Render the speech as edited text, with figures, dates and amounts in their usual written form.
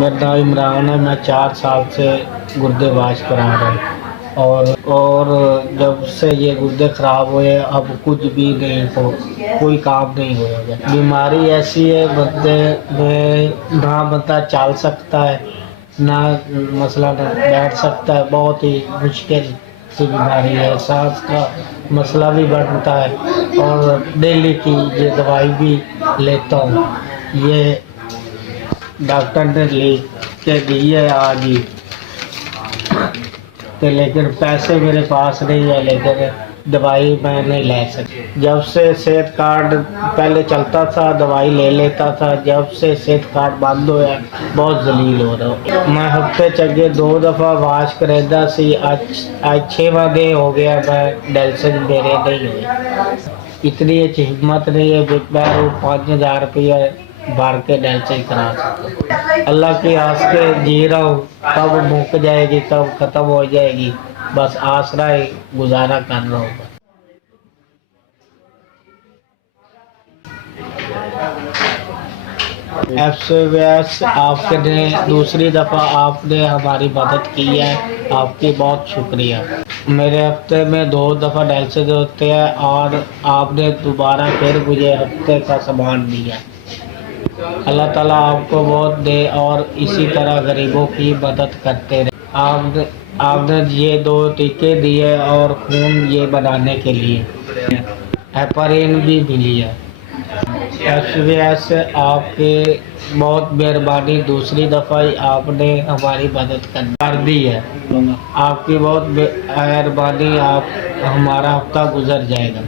میرا نام عمران ہے، میں 4 سال سے گردے واش کرا رہا ہوں اور جب سے یہ گردے خراب ہوئے اب کچھ بھی نہیں ہو، کوئی کام نہیں ہوگا۔ بیماری ایسی ہے بندے میں نہ بندہ چل سکتا ہے، نہ مسئلہ نہ بیٹھ سکتا ہے، بہت ہی مشکل سی بیماری ہے۔ سانس کا مسئلہ بھی بڑھتا ہے اور ڈیلی کی یہ دوائی بھی لیتا ہوں، یہ ڈاکٹر نے لکھ کے دی ہے آج ہی، لیکن پیسے میرے پاس نہیں ہے، لیکن دوائی میں نہیں لے سکتی۔ جب سے صحت کارڈ پہلے چلتا تھا دوائی لے لیتا تھا، جب سے صحت کارڈ بند ہوا بہت ذلیل ہو رہا ہوں۔ میں ہفتے چگے 2 دفعہ واش کریدا سی، آج 6واں دن ہو گیا میں ڈیلسن میرے نہیں ہوئے۔ اتنی ہمت نہیں ہے، میں 5000 روپیہ بھر کے ڈیلسن کرا سکتا۔ اللہ کی آس کے جی رہا ہوں، کب مک جائے گی کب ختم ہو جائے گی، بس آسرا ہی گزارا کر رہا ہوں۔ ایس آپ نے دوسری دفعہ آپ نے ہماری مدد کی ہے، آپ کی بہت شکریہ۔ میرے ہفتے میں 2 دفعہ ڈیلسن ہوتے ہیں اور آپ نے دوبارہ پھر مجھے ہفتے کا سامان دیا۔ اللہ تعالیٰ آپ کو بہت دے اور اسی طرح غریبوں کی مدد کرتے رہے۔ آپ نے یہ 2 ٹیکے دیے اور خون یہ بنانے کے لیے ہیپرین بھی ملی ہے۔ ایس آپ کے بہت مہربانی، دوسری دفعہ آپ نے ہماری مدد کر دی ہے، آپ کی بہت مہربانی، آپ ہمارا ہفتہ گزر جائے گا۔